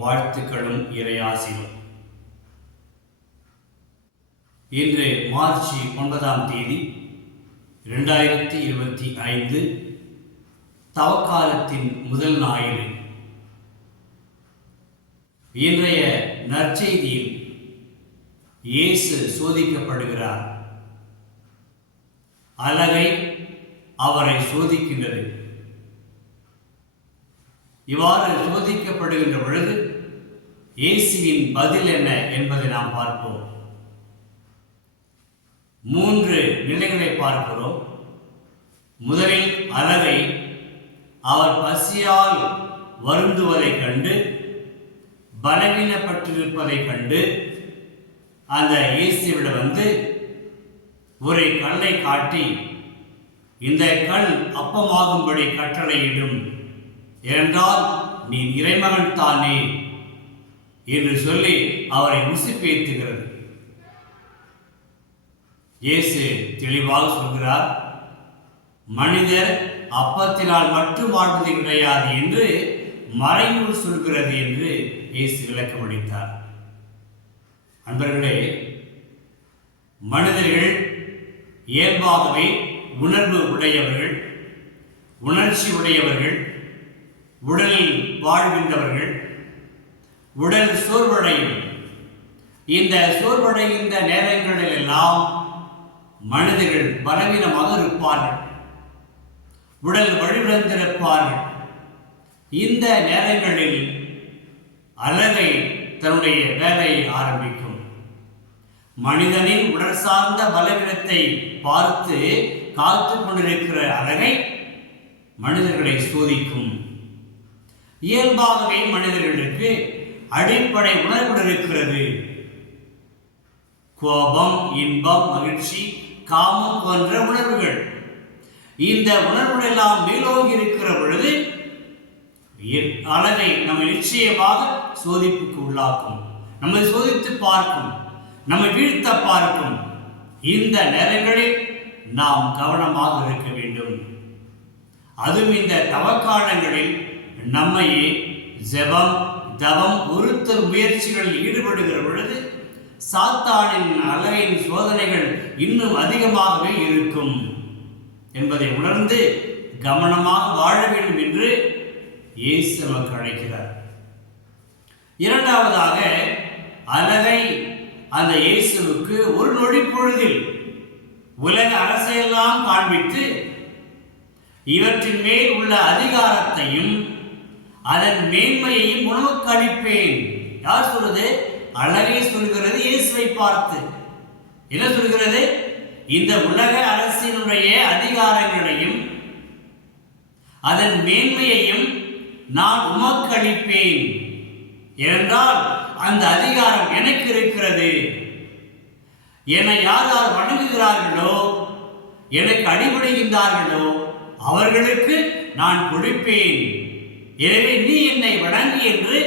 வாழ்த்துக்களும் இறையாசிரும். இன்று மார்ச் 9 2025 தவக்காலத்தின் முதல் ஞாயிறு. இன்றைய நற்செய்தியில் இயேசு சோதிக்கப்படுகிறார். அலகை அவரை சோதிக்கின்றது. இவ்வாறு சோதிக்கப்படுகின்ற பொழுது இயேசுவின் பதில் என்ன என்பதை நாம் பார்ப்போம். 3 நிலைகளை பார்க்கிறோம். முதலில் அலகை அவர் பசியால் வருந்துவதைக் கண்டு பலவீனப்பட்டிருப்பதைக் கண்டு அந்த இயேசுவிடம் வந்து ஒரு கல்லை காட்டி இந்த கல் அப்பமாகும்படி கட்டளையிடும், ஏனென்றால் நீ இறைமகன் தானே என்று சொல்லி அவரை உசுப்பேத்துகிறது. இயேசு தெளிவாக சொல்கிறார், மனிதர் அப்பத்தினால் மட்டும் வாழ்வது கிடையாது என்று மறைநூல் சொல்கிறது என்று இயேசு விளக்கமளித்தார். அன்பர்களே, மனிதர்கள் இயல்பாகவே உணர்வு உடையவர்கள், உணர்ச்சி உடையவர்கள், உடலில் வாழ்கின்றவர்கள். உடல் சோர்வடையும். இந்த சோர்வடைகின்ற நேரங்களில் எல்லாம் மனிதர்கள் பலவீனமாக இருப்பார்கள், உடல் வழிவிழந்திருப்பார்கள். இந்த நேரங்களில் அலகை தன்னுடைய வேலையை ஆரம்பிக்கும். மனிதனின் உடல் சார்ந்த பலவீனத்தை பார்த்து காத்து கொண்டிருக்கிற அலகை மனிதர்களை சோதிக்கும். இயல்பாகவே மனிதர்களுக்கு அடிப்படை உணர்வுகள் இருக்கிறது. கோபம், இன்பம், மகிழ்ச்சி, காமம் போன்ற உணர்வுகள். இந்த உணர்வுகள் எல்லாம் மேலோங்கி இருக்கிற பொழுது அழகை நம்மை நிச்சயமாக சோதிப்புக்கு உள்ளாக்கும், நம்மை சோதித்து பார்க்கும், நம்மை வீழ்த்த பார்க்கும். இந்த நேரங்களில் நாம் கவனமாக இருக்க வேண்டும். அதுவும் இந்த தவக்காலங்களில் நம்மையே ஜெபம், தவம், ஒருத்தர் முயற்சிகளில் ஈடுபடுகிற பொழுது சாத்தானின் அலகையின் சோதனைகள் இன்னும் அதிகமாகவே இருக்கும் என்பதை உணர்ந்து கவனமாக வாழ வேண்டும் என்று இயேசு நமக்கு அழைக்கிறார். இரண்டாவதாக, அலகை அந்த இயேசுவுக்கு ஒரு நொடி பொழுதில் உலக அரசையெல்லாம் காண்பித்து இவற்றின் மேல் உள்ள அதிகாரத்தையும் அதன் மேன்மையையும் உனக்கு அளிப்பேன். யார் சொல்றது? அழகை சொல்கிறது. இயேசுவை பார்த்து என்ன சொல்கிறது? இந்த உலக அரசினுடைய அதிகாரங்களையும் அதன் மேன்மையையும் நான் உமக்கு அளிப்பேன். ஏனென்றால் அந்த அதிகாரம் எனக்கு இருக்கிறது. என்னை யார் யார் வணங்குகிறார்களோ, எனக்கு அடிபடுகின்றார்களோ அவர்களுக்கு நான் கொடுப்பேன். எனவே நீ என்னை வணங்கு என்று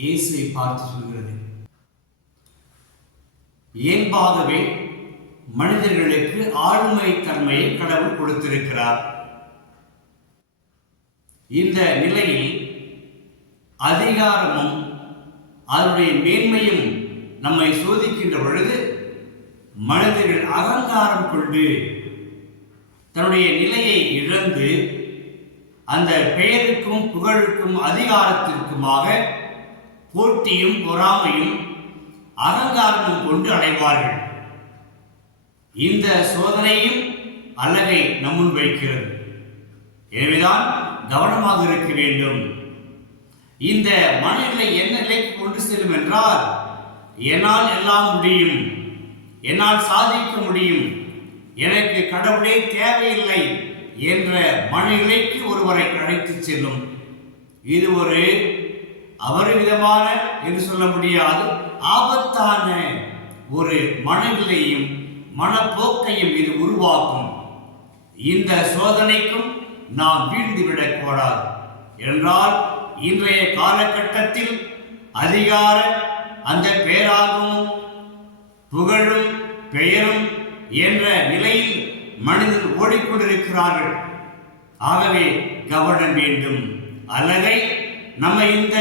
இயேசுவை பார்த்து சொல்கிறது. இயல்பாகவே மனிதர்களுக்கு ஆளுமை தன்மையை கடவுள் கொடுத்திருக்கிறார். இந்த நிலையில் அதிகாரமும் அதனுடைய மேன்மையும் நம்மை சோதிக்கின்ற பொழுது மனிதர்கள் அகங்காரம் கொண்டு தன்னுடைய நிலையை இழந்து அந்த பெயருக்கும் புகழுக்கும் அதிகாரத்திற்குமாக போட்டியும் பொறாமையும் அகங்காரமும் கொண்டு அடைவார்கள். இந்த சோதனையும் அலகை நம்முன் வைக்கிறது. எனவேதான் கவனமாக இருக்க வேண்டும். இந்த மனநிலை என்ன நிலைக்கு கொண்டு செல்லும் என்றால், என்னால் எல்லாம் முடியும், என்னால் சாதிக்க முடியும், எனக்கு கடவுளே தேவையில்லை என்ற மனநிலைக்கு ஒருவரை அழைத்து செல்லும். இது ஒரு அபரிவிதமான என்று சொல்ல முடியாது ஆபத்தான ஒரு மனநிலையும் மனப்போக்கையும் இது உருவாக்கும். இந்த சோதனைக்கும் நாம் வீழ்ந்துவிடக் கூடாது. என்றால் இன்றைய காலகட்டத்தில் அதிகார அந்த பேராகவும் புகழும் பெயரும் என்ற நிலையில் மனிதன் ஓடிக்கொண்டிருக்கிறார்கள். ஆகவே கவனம் வேண்டும். அல்லகை நம்ம இந்த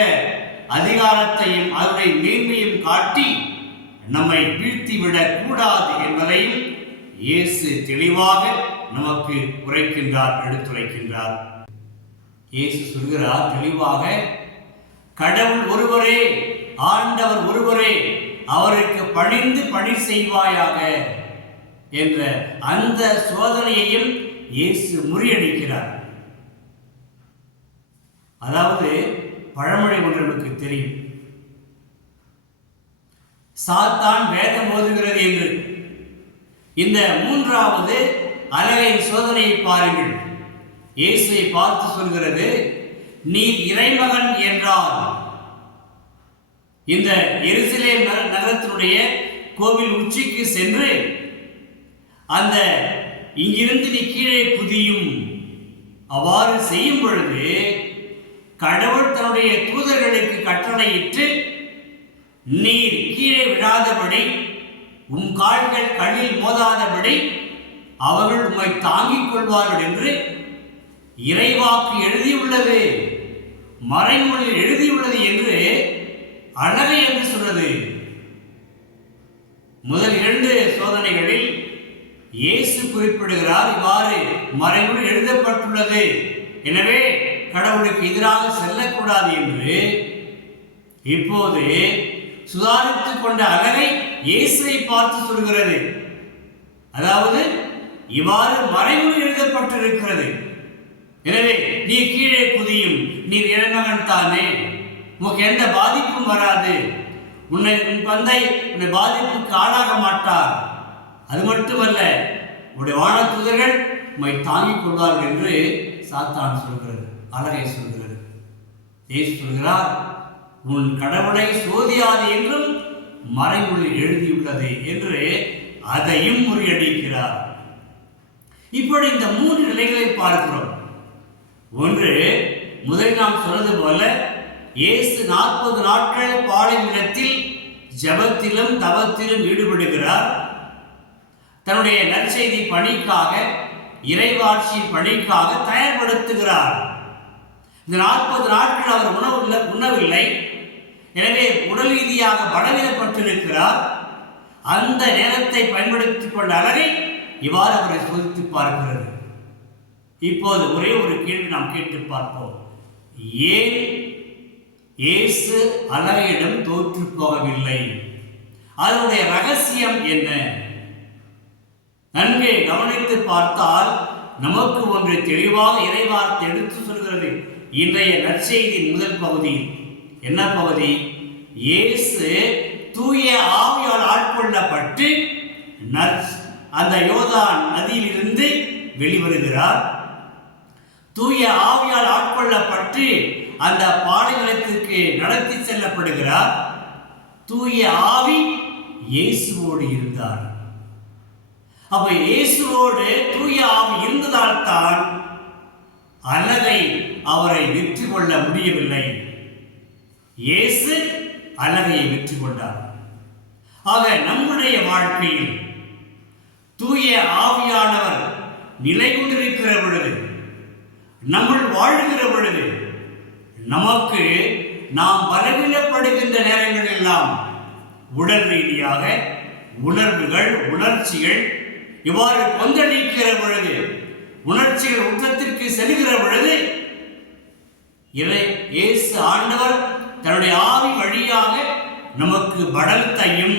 அதிகாரத்தையும் அவருடைய மேன்மையும் காட்டி நம்மை வீழ்த்திவிடக் கூடாது என்பதையும் இயேசு தெளிவாக நமக்கு உரைக்கின்றார், எடுத்துரைக்கின்றார். இயேசு சொல்கிறார் தெளிவாக, கடவுள் ஒருவரே, ஆண்டவர் ஒருவரே, அவருக்கு பணிந்து பணி செய்வாயாக என்ற அந்த சோதனையையும் இயேசு முறியடிக்கிறார். அதாவது பழமொழி ஒன்று நமக்கு தெரியும், சாத்தான் வேதம் ஓதுகிறது என்று. இந்த மூன்றாவது அழகின் சோதனையை பாருங்கள். இயேசுவை பார்த்து சொல்கிறது, நீ இறைமகன் என்றால் இந்த எருசலேம் நகரத்தினுடைய கோவில் உச்சிக்கு சென்று அந்த இங்கிருந்து நீ கீழே குதியும். அவ்வாறு செய்யும் பொழுது கடவுள் தன்னுடைய தூதர்களுக்கு கட்டளையிட்டு நீர் கீழே விழாதபடி, உம் கால்கள் கல்லில் மோதாதபடி அவர்கள் உம்மை தாங்கிக் கொள்வார்கள் என்று இறைவாக்கு எழுதியுள்ளது, மறைமொழியில் எழுதியுள்ளது என்று அழகை என்று சொன்னது. முதல் 2 சோதனைகளில் இயேசு குறிப்பிடுகிறார், இவ்வாறு மறைமொழி எழுதப்பட்டுள்ளது, எனவே கடவுளுக்கு எதிராக செல்லக்கூடாது என்று. இப்போது சுதாரித்துக் கொண்ட அழகை இயேசுவை பார்த்து சொல்கிறது. அதாவது இவ்வாறு மறைமொழி எழுதப்பட்டிருக்கிறது, எனவே நீ கீழே குதியும், நீர் இறைமகன் தானே, உனக்கு எந்த பாதிப்பும் வராது, உன் தந்தை உன்னை பாதிப்புக்கு ஆளாக மாட்டார், அது மட்டுமல்ல உன்னுடைய வானதூதர்கள் உம்மை தாங்கிக் கொள்வார்கள் என்று சாத்தான் சொல்கிறது, அழகை சொல்கிறது. இயேசு சொல்கிறார், உன் கடவுளை சோதியாது என்றும் மறைமொழி எழுதியுள்ளது என்று அதையும் முறியடிக்கிறார். இப்படி இந்த 3 நிலைகளை பார்க்கிறோம். ஒன்று, முதலில் நாம் சொன்னது போல இயேசு 40 நாட்கள் பாலைநிலத்தில் ஜெபத்திலும் தவத்திலும் ஈடுபடுகிறார். தன்னுடைய நற்செய்தி பணிக்காக, இறைவாட்சியின் பணிக்காக தயார்படுத்துகிறார். இந்த 40 நாட்கள் அவர் உண்ணவில்லை, எனவே உடல் ரீதியாக பலவீனப்பட்டிருக்கிறார். அந்த நேரத்தை பயன்படுத்திக் கொண்ட அழகை இவ்வாறு அவரை சோதித்து பார்க்கிறது. இப்போது ஒரே ஒரு கேள்வி நாம் கேட்டு பார்ப்போம். ஏன் இயேசு அழகையிடம் தோற்று போகவில்லை? அதனுடைய ரகசியம் என்ன? நன்கு கவனித்து பார்த்தால் நமக்கு ஒன்று தெளிவாக இறைவார்த்தை எடுத்து சொல்கிறது. இன்றைய நற்செய்தியின் முதல் பகுதி என்ன பகுதி? இயேசு தூய ஆவியால் ஆட்கொள்ளப்பட்டு அந்த யோர்தான் நதியிலிருந்து வெளிவருகிறார். தூய ஆவியால் ஆட்கொள்ளப்பட்டு அந்த பாலைநிலத்திற்கு நடத்தி செல்லப்படுகிறார். தூய ஆவி இயேசுவோடு இருந்தார். அப்ப இயேசுவோடு தூய ஆவி இருந்ததால் தான் அழகை அவரை வெற்றி கொள்ள முடியவில்லை. இயேசு அழகையை வெற்றி கொண்டார். ஆக நம்முடைய வாழ்க்கையில் தூய ஆவியானவர் நிலை கொண்டிருக்கிற பொழுது, நம்முள் வாழ்கிற பொழுது, நமக்கு நாம் பலவீனப்படுகின்ற நேரங்கள் எல்லாம் உடல் ரீதியாக உணர்வுகள், உணர்ச்சிகள் இவ்வாறு கொந்தளிக்கிற பொழுது, உணர்ச்சிகள் உச்சத்திற்கு செல்கிற பொழுது, இயேசு ஆண்டவர் தன்னுடைய ஆவி வழியாக நமக்கு பலத்தையும்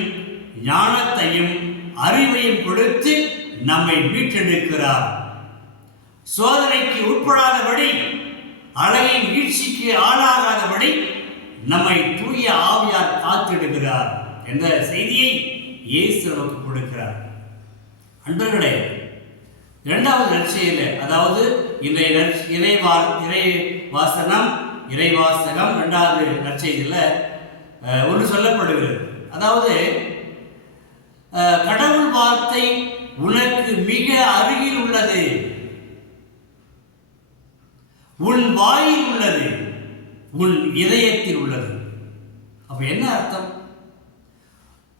ஞானத்தையும் அறிவையும் கொடுத்து நம்மை மீட்டெடுக்கிறார். சோதனைக்கு உட்படாதபடி, அழகின் வீழ்ச்சிக்கு ஆளாகாதபடி நம்மை தூய ஆவியார் காத்திடுகிறார் என்ற செய்தியை இயேசு நமக்கு கொடுக்கிறார். அன்பர்களே, 2வது நற்செய்தியில, அதாவது இன்றைய இறைவாசகம் 2வது நற்செய்தியில ஒன்று சொல்லப்படுகிறது. அதாவது கடவுள் வார்த்தை உனக்கு மிக அருகில் உள்ளது, உன் வாயில் உள்ளது, உன் இதயத்தில் உள்ளது. அப்ப என்ன அர்த்தம்?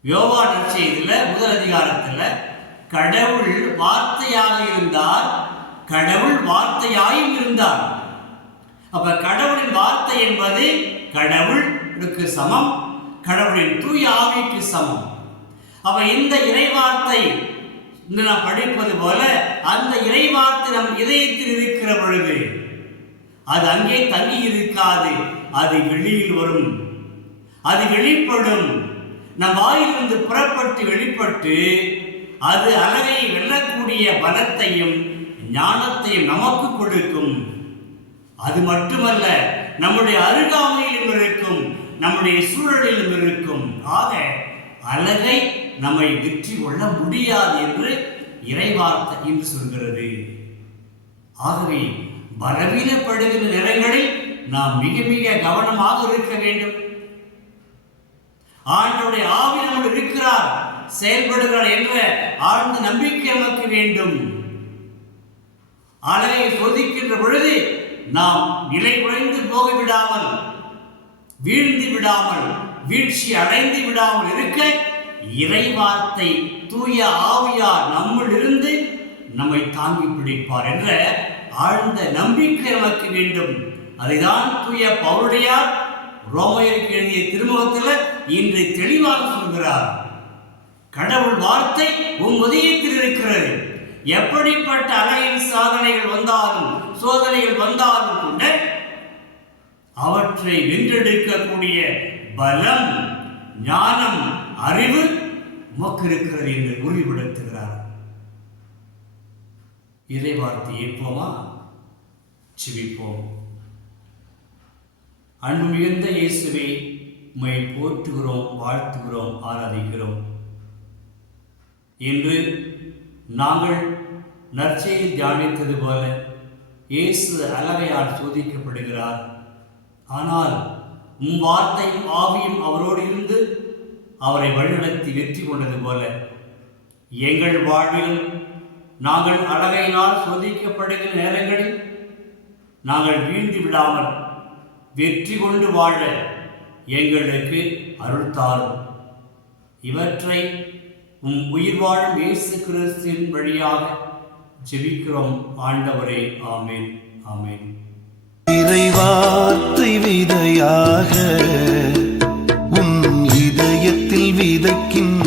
யோவான் நற்செய்தியில முதல் அதிகாரத்தில் கடவுள் வார்த்தையாக இருந்தார், கடவுள் வார்த்தையாயும் இருந்தார். அப்ப கடவுளின் வார்த்தை என்பது கடவுளுக்கு சமம், கடவுளின் தூய ஆவிக்கு சமம். அப்ப இந்த இறைவார்த்தை நாம் படிப்பது போல அந்த இறைவார்த்தை நம் இதயத்தில் இருக்கிற பொழுது அது அங்கே தங்கி இருக்காது, அது வெளியில் வரும், அது வெளிப்படும். நம் வாயிலிருந்து புறப்பட்டு வெளிப்பட்டு அது அழகை வெல்லக்கூடிய பலத்தையும் ஞானத்தையும் நமக்கு கொடுக்கும். அது மட்டுமல்ல, நம்முடைய அருகாமையிலும் இருக்கும், நம்முடைய சூழலிலும் இருக்கும். ஆக அழகை நம்மை வெற்றி கொள்ள முடியாது என்று இறைவார்த்தை என்று சொல்கிறது. ஆகவே பலவீனப்படுகிற நேரங்களில் நாம் மிக மிக கவனமாக இருக்க வேண்டும். ஆண்டவருடைய ஆவி நம்முடைய இருக்கிறார், செயல்படுகிறார் என்ற ஆழ்ந்த நம்பிக்கை நமக்கு வேண்டும். அழகை சோதிக்கின்ற பொழுது நாம் நிலை குறைந்து போக விடாமல், வீழ்ந்து விடாமல், வீழ்ச்சி அடைந்து விடாமல் இருக்க இறைவார்த்தை தூய ஆவியார் நம்மில் இருந்து நம்மை தாங்கி பிடிப்பார் என்ற ஆழ்ந்த நம்பிக்கை நமக்கு வேண்டும். அதைதான் தூய பவுலடியார் ரோமையருக்கு எழுதிய திருமுகத்தில் இன்று தெளிவாக சொல்கிறார். கடவுள் வார்த்தை உன் இதயத்தில் இருக்கிறது. எப்படிப்பட்ட அழகின் சாதனைகள் வந்தாலும் சோதனைகள் வந்தாலும் கூட அவற்றை வென்றெடுக்கக்கூடிய பலம், ஞானம், அறிவு உமக்கு இருக்கிறது என்று உறுதிப்படுத்துகிறார். இறைவார்த்தை ஏற்போமா? செபிப்போம். அன்பு மிகுந்த இயேசுவே, உம்மை போற்றுகிறோம், வாழ்த்துகிறோம், ஆராதிக்கிறோம். இன்று நாங்கள் நற்செய்தி தியானித்தது போல இயேசு அழகையால் சோதிக்கப்படுகிறார். ஆனால் உம் வார்த்தையும் ஆவியும் அவரோடு இருந்து அவரை வழிநடத்தி வெற்றி கொண்டது போல எங்கள் வாழ்வில் நாங்கள் அழகையினால் சோதிக்கப்படுகிற நேரங்களில் நாங்கள் வீழ்ந்து விடாமல் வெற்றி கொண்டு வாழ எங்களுக்கு அருள் தாரும். இவற்றை உம் உயிர் வாழும் இயேசு கிறிஸ்துவின் வழியாக ஜெபிக்கிறோம் ஆண்டவரே. ஆமென், ஆமென். இறைவார்த்தை விதையாக உன் இதயத்தில் விதைக்கின்ற